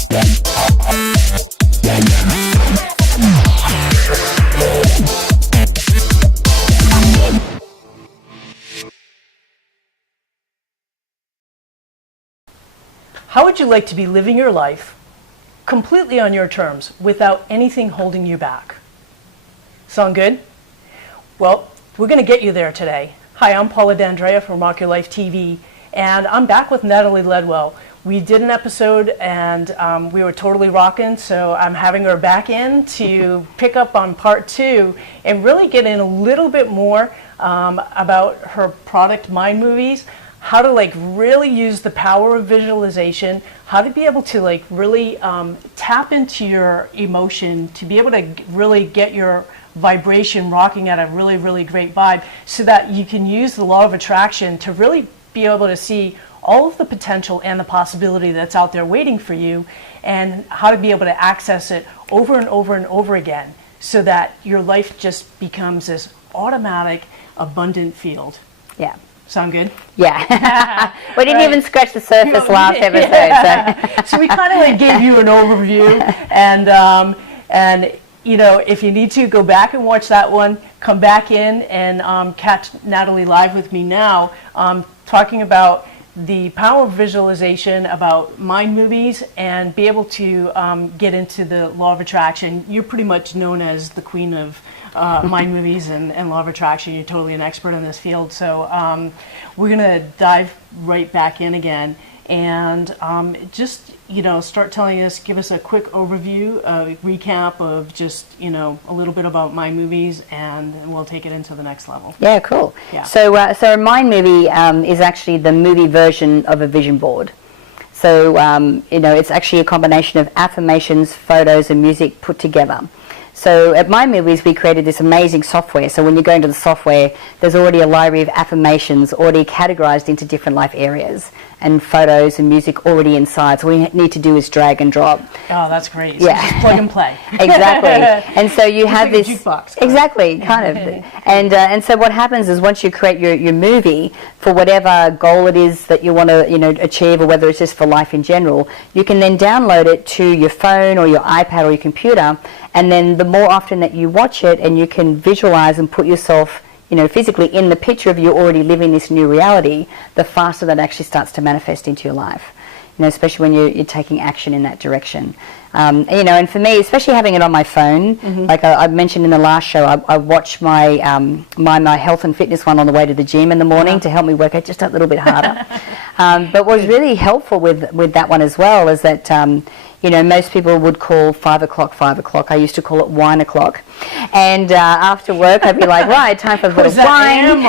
How would you like to be living your life completely on your terms without anything holding you back? Sound good? Well, we're going to get you there today. Hi, I'm Paula D'Andrea from Rock Your Life TV, and I'm back with Natalie Ledwell. We did an episode and we were totally rocking, so I'm having her back in to pick up on part 2 and really get in a little bit more about her product, Mind Movies, how to really use the power of visualization, how to be able to really tap into your emotion, to be able to really get your vibration rocking at a really, really great vibe, so that you can use the law of attraction to really be able to see all of the potential and the possibility that's out there waiting for you, and how to be able to access it over and over and over again, so that your life just becomes this automatic, abundant field. Yeah. Sound good? Yeah. We didn't even scratch the surface last episode. Yeah. So we kind of gave you an overview, and you know, if you need to, go back and watch that one. Come back in and catch Natalie live with me now, talking about the power of visualization, about mind movies, and be able to get into the law of attraction. You're pretty much known as the queen of mind movies and law of attraction. You're totally an expert in this field. So we're going to dive right back in again and just, you know, start telling us, give us a quick overview, a recap of just, you know, a little bit about mind movies, and we'll take it into the next level. Yeah, cool. Yeah. So a mind movie is actually the movie version of a vision board. So, you know, it's actually a combination of affirmations, photos, and music put together. So at Mind Movies, we created this amazing software. So when you go into the software, there's already a library of affirmations already categorized into different life areas, and photos and music already inside. So all we need to do is drag and drop. Oh, that's great. So yeah. Just plug and play. Exactly. And so you have like this... a jukebox. Exactly, kind of. And so what happens is once you create your movie, for whatever goal it is that you want to, you know, achieve, or whether it's just for life in general, you can then download it to your phone or your iPad or your computer, and then the more often that you watch it and you can visualize and put yourself, you know, physically in the picture of you already living this new reality, the faster that actually starts to manifest into your life. You know, especially when you're taking action in that direction. You know, and for me, especially having it on my phone, like I mentioned in the last show, I watch my my health and fitness one on the way to the gym in the morning to help me work out just a little bit harder. But what was really helpful with that one as well is that you know, most people would call 5 o'clock 5 o'clock. I used to call it wine o'clock. And after work, I'd be like, right, time for a bit of wine.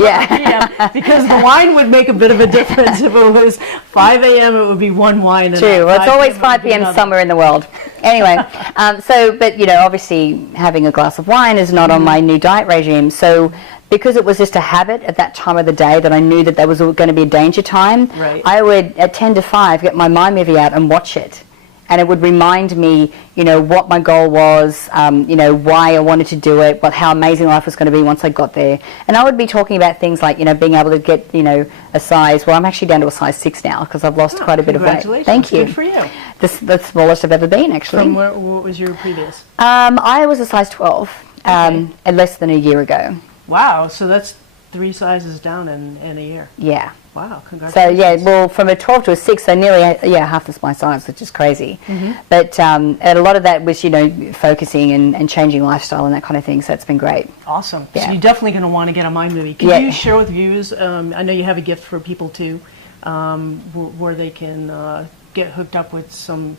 Yeah, because the wine would make a bit of a difference. If it was 5 a.m., it would be one wine. True. Well, it's always 5 p.m. somewhere in the world. Anyway, but, you know, obviously having a glass of wine is not on my new diet regime. So because it was just a habit at that time of the day that I knew that there was going to be a danger time, right. I would, at 10 to 5, get my mind movie out and watch it. And it would remind me, you know, what my goal was, you know, why I wanted to do it, how amazing life was going to be once I got there. And I would be talking about things like, you know, being able to get, you know, a size. Well, I'm actually down to a size 6 now because I've lost quite a bit of weight. Thank you. Good for you. The smallest I've ever been, actually. From what was your previous? I was a size 12, less than a year ago. Wow, so that's 3 sizes down in a year. Yeah. Wow, congratulations. So, yeah, well, from a 12 to a 6, so nearly, half of my size, which is crazy. But and a lot of that was, you know, focusing and changing lifestyle and that kind of thing, so it's been great. Awesome. Yeah. So you're definitely going to want to get a mind movie. Can you share with viewers, I know you have a gift for people too, where they can get hooked up with some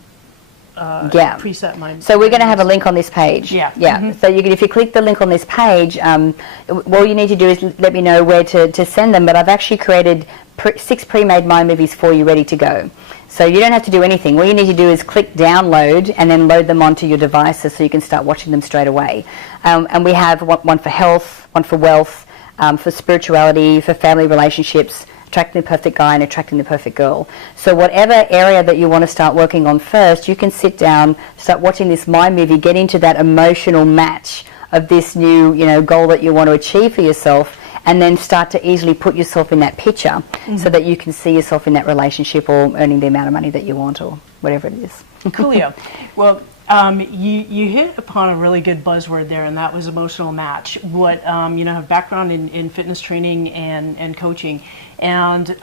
preset mind. So we're going to have a link on this page. Yeah. So if you click the link on this page, all you need to do is let me know where to send them. But I've actually created 6 pre-made mind movies for you, ready to go. So you don't have to do anything. All you need to do is click download and then load them onto your devices so you can start watching them straight away. And we have one for health, one for wealth, for spirituality, for family relationships, attracting the perfect guy and attracting the perfect girl. So whatever area that you want to start working on first, you can sit down, start watching this mind movie, get into that emotional match of this new, you know, goal that you want to achieve for yourself, and then start to easily put yourself in that picture so that you can see yourself in that relationship or earning the amount of money that you want or whatever it is. Coolio. Well, you hit upon a really good buzzword there, and that was emotional match. What have background in fitness training and coaching, and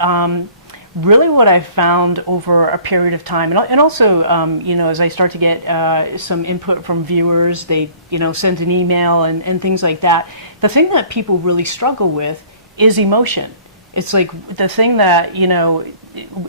really what I found over a period of time, and also as I start to get some input from viewers, they send an email and things like that. The thing that people really struggle with is emotion. It's like the thing that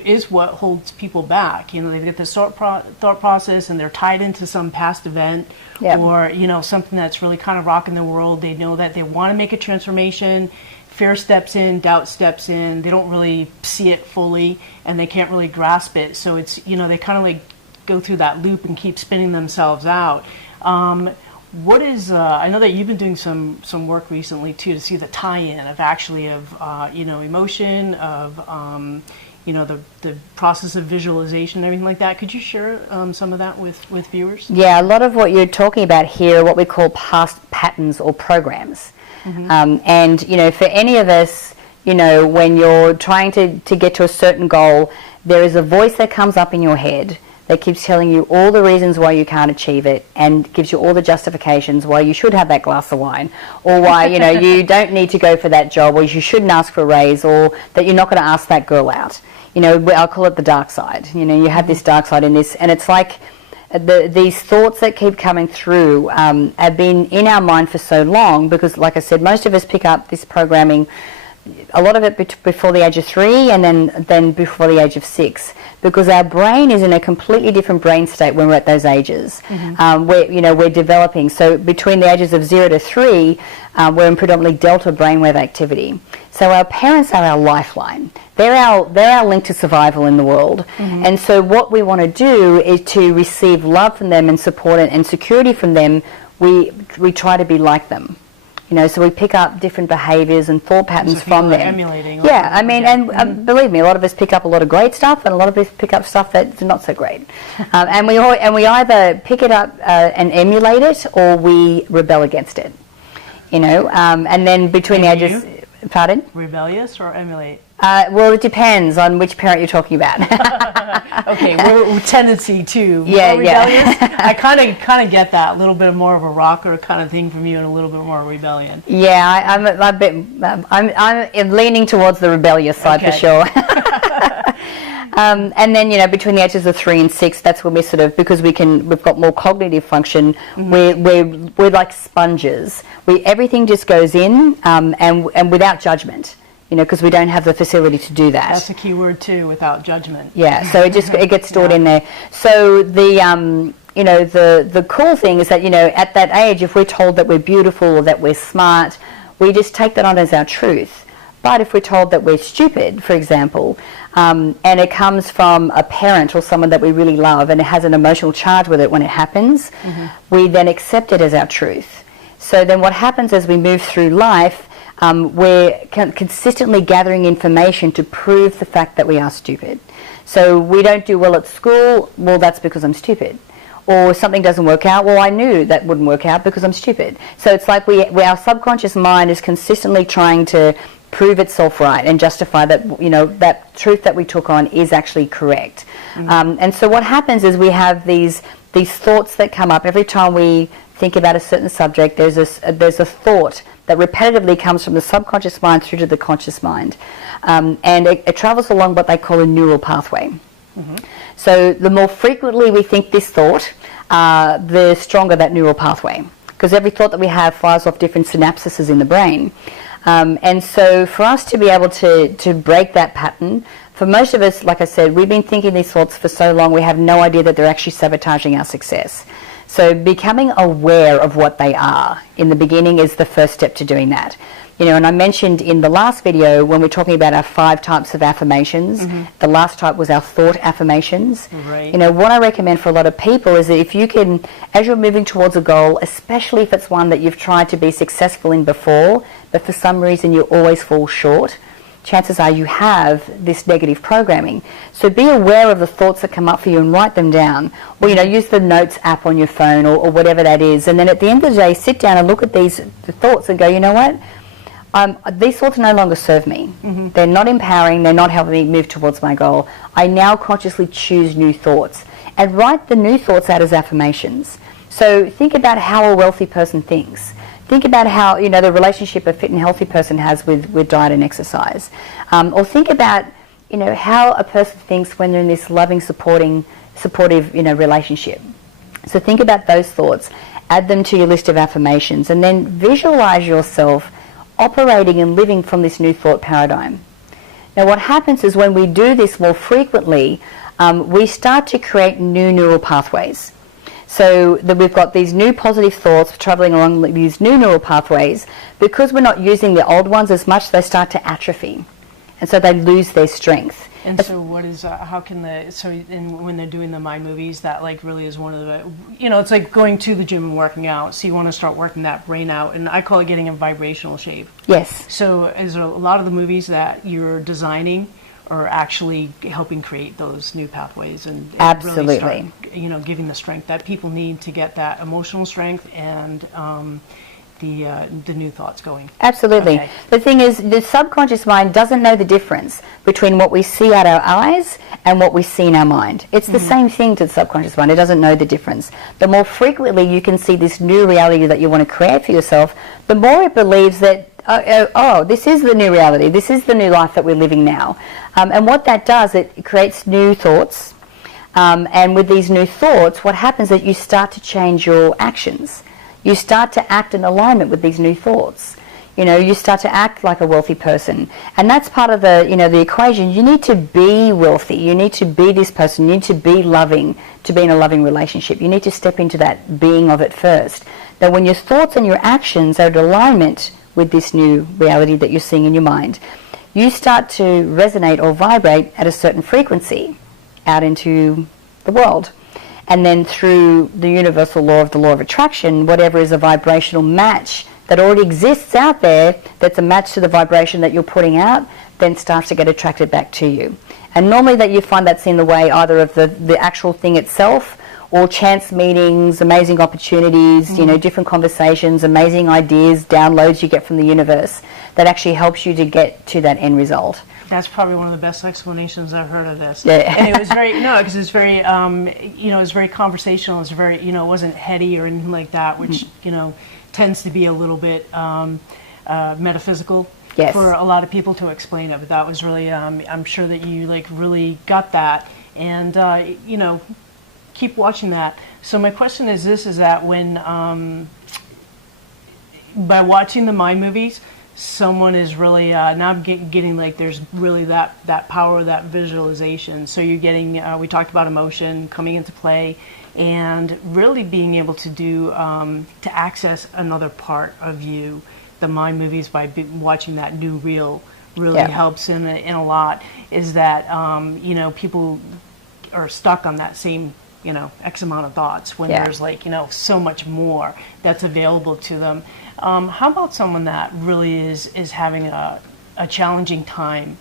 is what holds people back. They get this thought process, and they're tied into some past event, or something that's really kind of rocking the world. They know that they want to make a transformation. Fear steps in, doubt steps in. They don't really see it fully, and they can't really grasp it. So it's they kind of like go through that loop and keep spinning themselves out. What is I know that you've been doing some work recently too to see the tie-in of emotion, of the process of visualization and everything like that. Could you share some of that with viewers? Yeah, a lot of what you're talking about here are what we call past patterns or programs. And for any of us, when you're trying to get to a certain goal, there is a voice that comes up in your head that keeps telling you all the reasons why you can't achieve it, and gives you all the justifications why you should have that glass of wine, or why you don't need to go for that job, or you shouldn't ask for a raise, or that you're not going to ask that girl out. I'll call it the dark side. You have this dark side in this, and it's like these thoughts that keep coming through have been in our mind for so long, because like I said, most of us pick up this programming, a lot of it before the age of 3, and then before the age of 6, because our brain is in a completely different brain state when we're at those ages. We're developing. So between the ages of 0 to 3, we're in predominantly delta brainwave activity. So our parents are our lifeline. They're our link to survival in the world. And so what we want to do is to receive love from them and support and security from them. We try to be like them. So we pick up different behaviours and thought patterns from them. Emulating. Yeah, I mean, and believe me, a lot of us pick up a lot of great stuff, and a lot of us pick up stuff that's not so great. And we either pick it up and emulate it, or we rebel against it. And then between the ages, pardon? Rebellious or emulate? Well, it depends on which parent you're talking about. Okay, we're tendency to rebellious. I kind of get that, a little bit more of a rocker kind of thing from you, and a little bit more rebellion. Yeah, I'm leaning towards the rebellious side for sure. And then between the ages of 3 and 6, that's when we sort of, because we've got more cognitive function. We're like sponges. Everything just goes in and without judgment. Because we don't have the facility to do that. That's a key word too, without judgment. Yeah, so it gets stored in there. So the cool thing is that at that age, if we're told that we're beautiful or that we're smart, we just take that on as our truth. But if we're told that we're stupid, for example, and it comes from a parent or someone that we really love, and it has an emotional charge with it when it happens, we then accept it as our truth. So then what happens as we move through life, we're consistently gathering information to prove the fact that we are stupid. So we don't do well at school, well, that's because I'm stupid. Or something doesn't work out, well, I knew that wouldn't work out because I'm stupid. So it's like our subconscious mind is consistently trying to prove itself right and justify that, that truth that we took on is actually correct. And so what happens is we have these thoughts that come up every time we think about a certain subject. There's a thought that repetitively comes from the subconscious mind through to the conscious mind. And it travels along what they call a neural pathway. So the more frequently we think this thought, the stronger that neural pathway. Because every thought that we have fires off different synapses in the brain. And so for us to be able to break that pattern, for most of us, like I said, we've been thinking these thoughts for so long, we have no idea that they're actually sabotaging our success. So becoming aware of what they are in the beginning is the first step to doing that. And I mentioned in the last video when we're talking about our 5 types of affirmations, the last type was our thought affirmations. Right. What I recommend for a lot of people is that if you can, as you're moving towards a goal, especially if it's one that you've tried to be successful in before, but for some reason you always fall short, chances are you have this negative programming. So be aware of the thoughts that come up for you and write them down. Or, use the notes app on your phone or whatever that is. And then at the end of the day, sit down and look at the thoughts and go, you know what? these thoughts no longer serve me. They're not empowering, they're not helping me move towards my goal. I now consciously choose new thoughts and write the new thoughts out as affirmations. So think about how a wealthy person thinks. Think about how, you know, the relationship a fit and healthy person has with diet and exercise. Or think about, you know, how a person thinks when they're in this loving, supportive, you know, relationship. So think about those thoughts, add them to your list of affirmations, and then visualize yourself operating and living from this new thought paradigm. Now what happens is when we do this more frequently, we start to create new neural pathways. So that we've got these new positive thoughts traveling along these new neural pathways. Because we're not using the old ones as much, they start to atrophy. And so they lose their strength. And so what is, how can when they're doing the mind movies, that like really is one of the, you know, it's like going to the gym and working out. So you want to start working that brain out. And I call it getting a vibrational shape. Yes. So is there a lot of the movies that you're designing are actually helping create those new pathways and Absolutely. really start, you know, giving the strength that people need to get that emotional strength and the new thoughts going. Absolutely. Okay. The thing is, the subconscious mind doesn't know the difference between what we see at our eyes and what we see in our mind. It's the same thing to the subconscious mind. It doesn't know the difference. The more frequently you can see this new reality that you want to create for yourself, the more it believes that, oh, this is the new reality. This is the new life that we're living now. And what that does, it creates new thoughts. And with these new thoughts, what happens is that you start to change your actions. You start to act in alignment with these new thoughts. You know, you start to act like a wealthy person. And that's part of the, you know, the equation. You need to be wealthy. You need to be this person. You need to be loving, to be in a loving relationship. You need to step into that being of it first. Now, when your thoughts and your actions are in alignment with this new reality that you're seeing in your mind, you start to resonate or vibrate at a certain frequency out into the world. And then through the universal law of the law of attraction, whatever is a vibrational match that already exists out there, that's a match to the vibration that you're putting out, then starts to get attracted back to you. And normally that you find that's in the way either of the actual thing itself, or chance meetings, amazing opportunities, you know, different conversations, amazing ideas, downloads you get from the universe that actually helps you to get to that end result. That's probably one of the best explanations I've heard of this. Yeah. And it was very, because it's very, you know, it's very conversational. It's very, you know, it wasn't heady or anything like that, which, you know, tends to be a little bit metaphysical for a lot of people to explain it. But that was really, I'm sure that you like really got that, and you know, keep watching that. So my question is this: is that when by watching the mind movies, someone is really now getting like there's really that power, that visualization. So you're getting we talked about emotion coming into play, and really being able to do to access another part of you. The mind movies by watching that new reel really helps in a lot. Is that you know, people are stuck on that same, you know, X amount of thoughts when there's like, you know, so much more that's available to them. How about someone that really is having a challenging time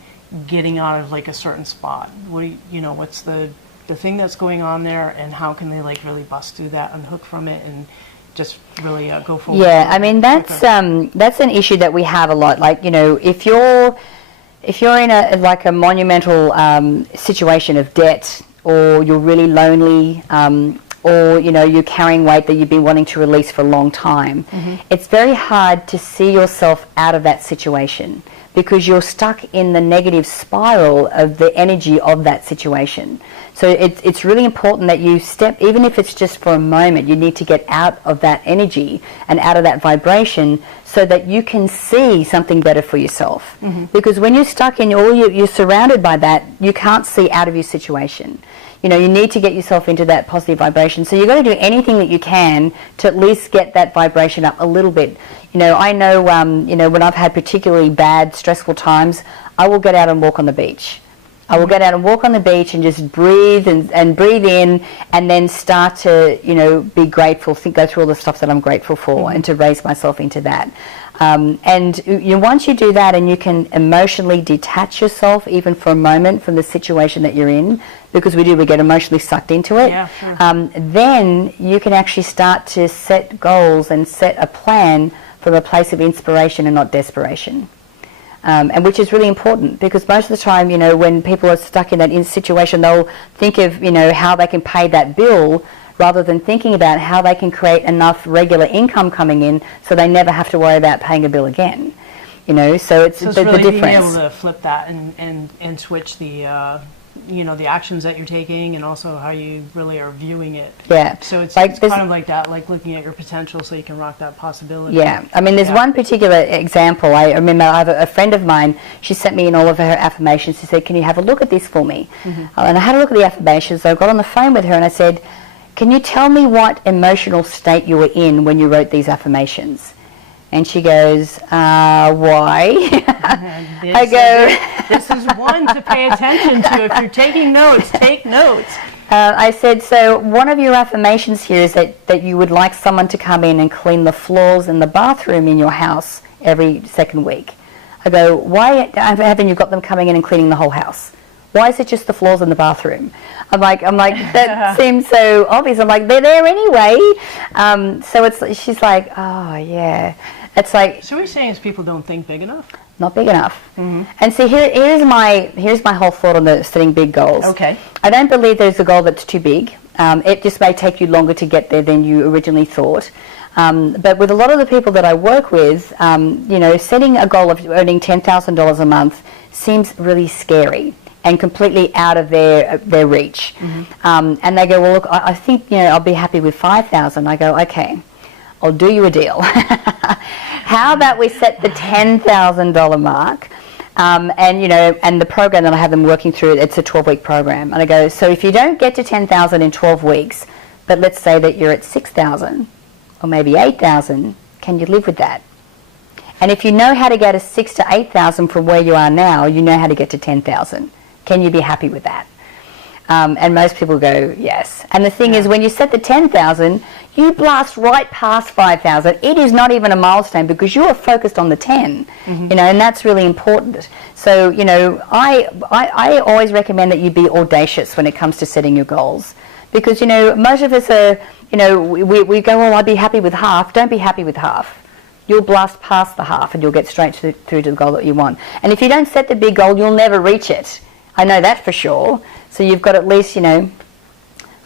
getting out of like a certain spot? What do you know, what's the thing that's going on there, and how can they like really bust through that, unhook from it, and just really go forward? Yeah, I mean, that's an issue that we have a lot. Like, you know, if you're in a monumental situation of debt, or you're really lonely, or, you know, you're carrying weight that you've been wanting to release for a long time, it's very hard to see yourself out of that situation, because you're stuck in the negative spiral of the energy of that situation. So it's really important that you step, even if it's just for a moment, you need to get out of that energy and out of that vibration so that you can see something better for yourself. Because when you're stuck in you're surrounded by that, you can't see out of your situation. You know, you need to get yourself into that positive vibration. So you've got to do anything that you can to at least get that vibration up a little bit. You know, I know, you know, when I've had particularly bad, stressful times, I will get out and walk on the beach. I will get out and walk on the beach and just breathe and breathe in, and then start to, you know, be grateful, go through all the stuff that I'm grateful for, and to raise myself into that. And once you do that and you can emotionally detach yourself even for a moment from the situation that you're in, because we get emotionally sucked into it, then you can actually start to set goals and set a plan for from a place of inspiration and not desperation. And which is really important, because most of the time, you know, when people are stuck in that situation, they'll think of, you know, how they can pay that bill rather than thinking about how they can create enough regular income coming in so they never have to worry about paying a bill again. You know, so it's really the difference. Being able to flip that and switch the you know, the actions that you're taking, and also how you really are viewing it. Yeah. So it's, like it's kind of like that, like looking at your potential so you can rock that possibility. Yeah. I mean, there's one particular example. I remember I have a friend of mine, she sent me in all of her affirmations. She said, can you have a look at this for me? And I had a look at the affirmations. So I got on the phone with her and I said, can you tell me what emotional state you were in when you wrote these affirmations? And she goes, why? I go, this is one to pay attention to. If you're taking notes, take notes. I said, so one of your affirmations here is that you would like someone to come in and clean the floors in the bathroom in your house every second week. I go, why haven't you got them coming in and cleaning the whole house? Why is it just the floors in the bathroom? I'm like, that seems so obvious. I'm like, they're there anyway. So she's like, oh yeah. It's like. So what you're saying is people don't think big enough? Not big enough. And see, here's my whole thought on the setting big goals. Okay. I don't believe there's a goal that's too big. It just may take you longer to get there than you originally thought. But with a lot of the people that I work with, you know, setting a goal of earning $10,000 a month seems really scary and completely out of their reach. And they go, well, look, I think, you know, I'll be happy with 5,000. I go, okay, I'll do you a deal. How about we set the $10,000 mark? And, you know, and the program that I have them working through, it's a 12-week program. And I go, so if you don't get to 10,000 in 12 weeks, but let's say that you're at 6,000 or maybe 8,000, can you live with that? And if you know how to get to 6,000 to 8,000 from where you are now, you know how to get to 10,000. Can you be happy with that? And most people go, yes. And the thing is, when you set the 10,000, you blast right past 5,000. It is not even a milestone because you are focused on the 10, you know, and that's really important. So, you know, I always recommend that you be audacious when it comes to setting your goals, because, you know, most of us are, you know, we go, well, I'd be happy with half. Don't be happy with half. You'll blast past the half and you'll get straight through to the goal that you want. And if you don't set the big goal, you'll never reach it. I know that for sure. So you've got to at least, you know,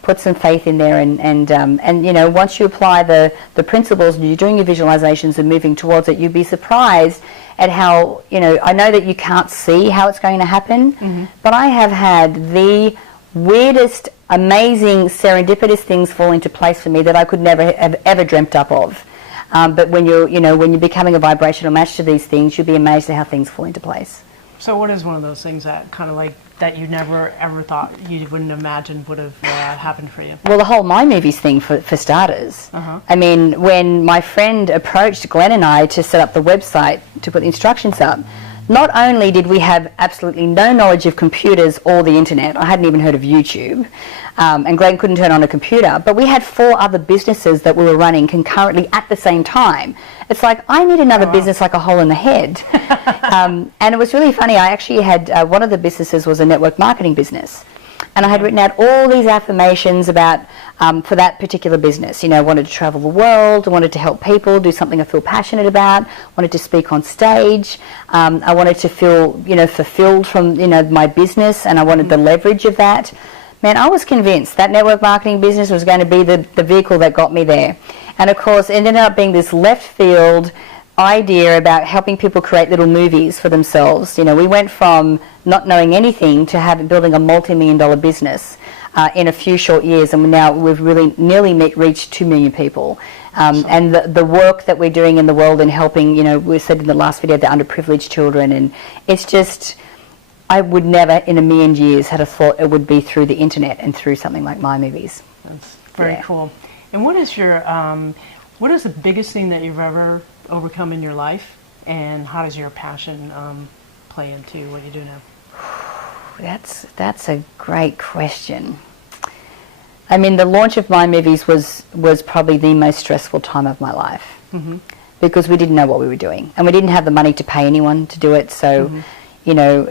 put some faith in there, and you know, once you apply the principles and you're doing your visualizations and moving towards it, you'd be surprised at how, you know, I know that you can't see how it's going to happen, but I have had the weirdest, amazing, serendipitous things fall into place for me that I could never have ever dreamt up of. But when you're becoming a vibrational match to these things, you'll be amazed at how things fall into place. So what is one of those things that kind of like that you never ever thought you wouldn't imagine would have happened for you? Well, the whole My Movies thing for starters. I mean, when my friend approached Glenn and I to set up the website to put the instructions up, not only did we have absolutely no knowledge of computers or the internet, I hadn't even heard of YouTube, and Glenn couldn't turn on a computer, but we had 4 other businesses that we were running concurrently at the same time. It's like, I need another business like a hole in the head. And it was really funny. I actually had, one of the businesses was a network marketing business. And I had written out all these affirmations about, for that particular business. You know, I wanted to travel the world, I wanted to help people, do something I feel passionate about, wanted to speak on stage, I wanted to feel, you know, fulfilled from, you know, my business, and I wanted the leverage of that. Man, I was convinced that network marketing business was going to be the vehicle that got me there. And of course, it ended up being this left field idea about helping people create little movies for themselves. You know, we went from not knowing anything to building a multi-million-dollar business in a few short years, and now we've really nearly reached 2 million people. And the work that we're doing in the world and helping, you know, we said in the last video, the underprivileged children, and it's just, I would never in a million years had a thought it would be through the internet and through something like My Movies. That's very cool. And what is your, what is the biggest thing that you've ever overcome in your life, and how does your passion play into what you do now? That's a great question. I mean, the launch of My Movies was probably the most stressful time of my life, because we didn't know what we were doing, and we didn't have the money to pay anyone to do it. So, you know,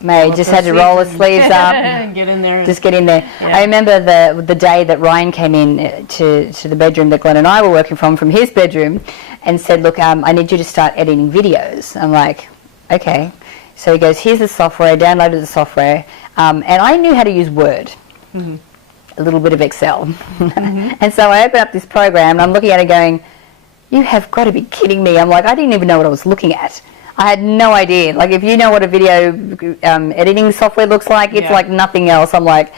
Mate, just had to roll his sleeves up. Get in there. Just get in there. Yeah. I remember the day that Ryan came in to the bedroom that Glenn and I were working from his bedroom, and said, look, I need you to start editing videos. I'm like, okay. So he goes, here's the software. I downloaded the software. And I knew how to use Word. Mm-hmm. A little bit of Excel. Mm-hmm. And so I open up this program, and I'm looking at it going, you have got to be kidding me. I'm like, I didn't even know what I was looking at. I had no idea. Like, if you know what a video editing software looks like, it's like nothing else. I'm like,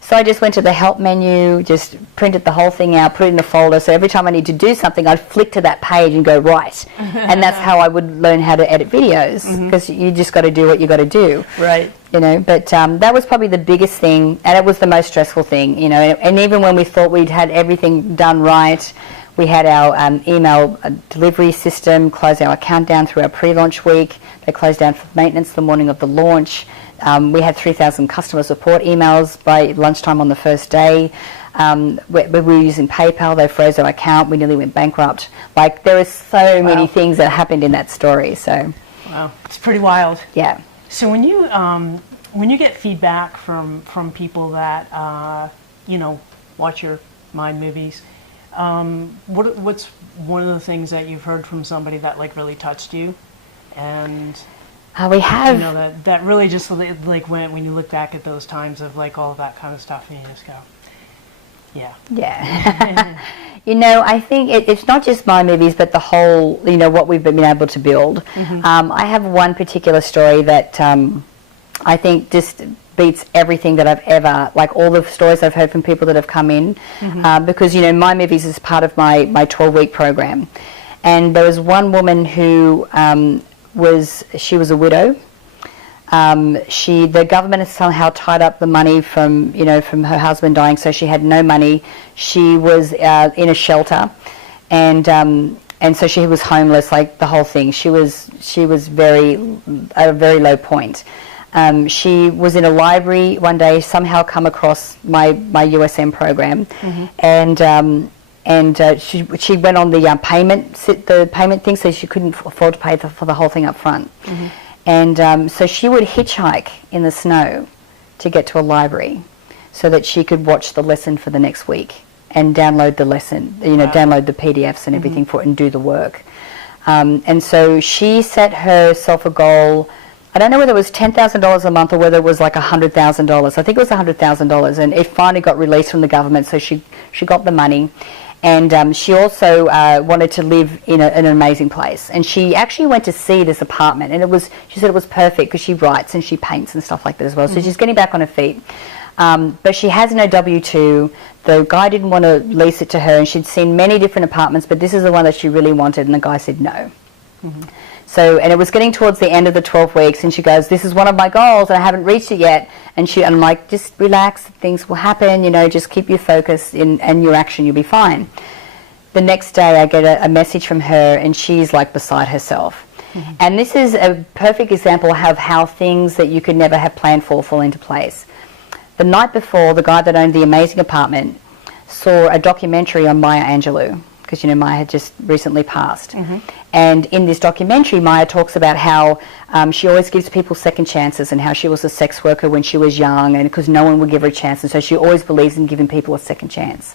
so I just went to the help menu, just printed the whole thing out, put it in a folder. So every time I need to do something, I'd flick to that page and go, right. And that's how I would learn how to edit videos, because you just got to do what you got to do. Right. You know, but that was probably the biggest thing, and it was the most stressful thing, you know. And even when we thought we'd had everything done right, we had our email delivery system close our account down through our pre-launch week. They closed down for maintenance the morning of the launch. We had 3,000 customer support emails by lunchtime on the first day. We were using PayPal. They froze our account. We nearly went bankrupt. Like, there are so many things that happened in that story. So, wow, it's pretty wild. Yeah. So when you get feedback from people that you know, watch your Mind movies, what's one of the things that you've heard from somebody that like really touched you, and we have, you know, that really just like when you look back at those times of like all of that kind of stuff, and you just go, yeah. You know, I think it's not just my movies, but the whole, you know, what we've been able to build. I have one particular story that I think just beats everything that I've ever, like all the stories I've heard from people that have come in, because, you know, my movies is part of my 12-week program. And there was one woman who she was a widow. The government has somehow tied up the money from her husband dying, so she had no money. She was in a shelter, and so she was homeless, like the whole thing. She was at a very low point. She was in a library one day, somehow come across my USM program, and she went on the payment thing, so she couldn't afford to pay for the whole thing up front. And so she would hitchhike in the snow to get to a library so that she could watch the lesson for the next week and download the lesson, download the PDFs and everything for it and do the work. And so she set herself a goal. I don't know whether it was $10,000 a month or whether it was like $100,000. I think it was $100,000, and it finally got released from the government, so she got the money. And she also wanted to live in an amazing place. And she actually went to see this apartment, and she said it was perfect because she writes and she paints and stuff like that as well. So she's getting back on her feet. But she has no W-2. The guy didn't want to lease it to her, and she'd seen many different apartments, but this is the one that she really wanted, and the guy said no. So, and it was getting towards the end of the 12 weeks, and she goes, this is one of my goals, and I haven't reached it yet. And I'm like, just relax, things will happen, just keep your focus and your action, you'll be fine. The next day I get a message from her, and she's like beside herself. And this is a perfect example of how things that you could never have planned for fall into place. The night before, the guy that owned the amazing apartment saw a documentary on Maya Angelou, because Maya had just recently passed. And in this documentary, Maya talks about how she always gives people second chances, and how she was a sex worker when she was young, and because no one would give her a chance, and so she always believes in giving people a second chance.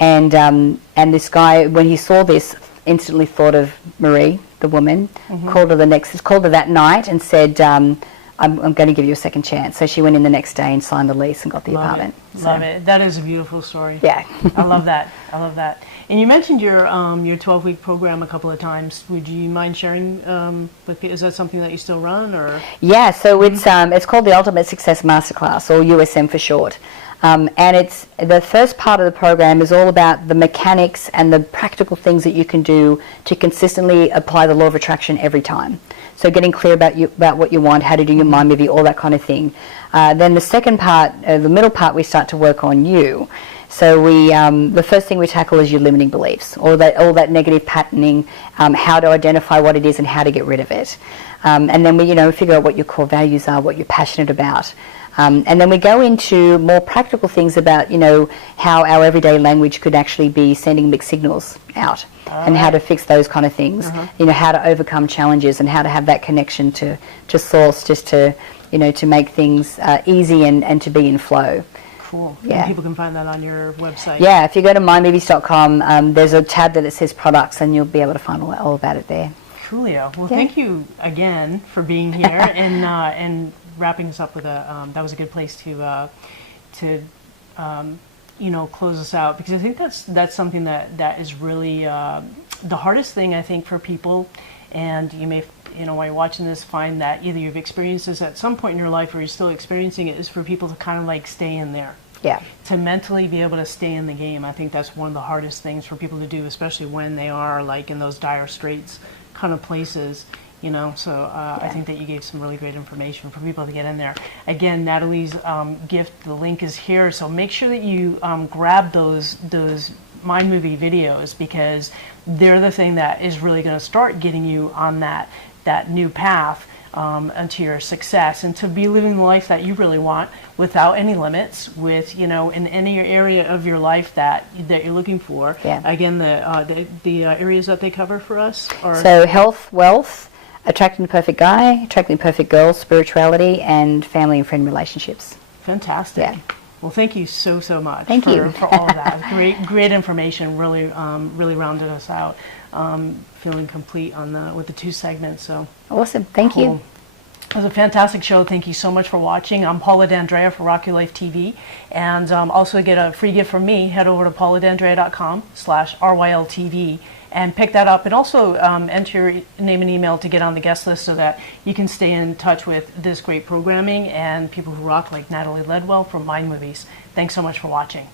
And this guy, when he saw this, instantly thought of Marie, the woman, called her that night and said, I'm going to give you a second chance. So she went in the next day and signed the lease and got the apartment. Love it. That is a beautiful story. Yeah. I love that. And you mentioned your 12-week program a couple of times. Would you mind sharing with people? Is that something that you still run, or? Yeah, so it's called the Ultimate Success Masterclass, or USM for short. And it's the first part of the program is all about the mechanics and the practical things that you can do to consistently apply the law of attraction every time. So getting clear about what you want, how to do your mind movie, all that kind of thing. Then the second part, the middle part, we start to work on you. So the first thing we tackle is your limiting beliefs, all that negative patterning, how to identify what it is and how to get rid of it. And then we figure out what your core values are, what you're passionate about. And then we go into more practical things about, how our everyday language could actually be sending mixed signals out, and how to fix those kind of things. How to overcome challenges and how to have that connection to source, just to you know, to make things easy and to be in flow. Cool. Yeah. And people can find that on your website. Yeah, if you go to mymovies.com, there's a tab that says products, and you'll be able to find all about it there. Coolio. Well, thank you again for being here and wrapping us up with that was a good place to you know, close us out, because I think that's something that is really the hardest thing, I think, for people. And you may, you know, while you're watching this, find that either you've experienced this at some point in your life or you're still experiencing it, is for people to kind of like stay in there. Yeah. To mentally be able to stay in the game. I think that's one of the hardest things for people to do, especially when they are like in those dire straits kind of places, you know. So I think that you gave some really great information for people to get in there. Again, Natalie's gift, the link is here, so make sure that you grab those Mind Movie videos, because they're the thing that is really going to start getting you on that new path into your success, and to be living the life that you really want without any limits, with, you know, in any area of your life that you're looking for. Yeah. Again, the areas that they cover for us are So health, wealth, attracting the perfect guy, attracting the perfect girl, spirituality, and family and friend relationships. fantastic. Yeah. Well, thank you so much Thank you. for all of that. Great information. Really rounded us out. Feeling complete on with the 2 segments. So Awesome. Thank cool. you. It was a fantastic show. Thank you so much for watching. I'm Paula D'Andrea for Rock Your Life TV. And also get a free gift from me. Head over to pauladandrea.com/RYLTV and pick that up. And also enter your name and email to get on the guest list, so that you can stay in touch with this great programming and people who rock, like Natalie Ledwell from Mind Movies. Thanks so much for watching.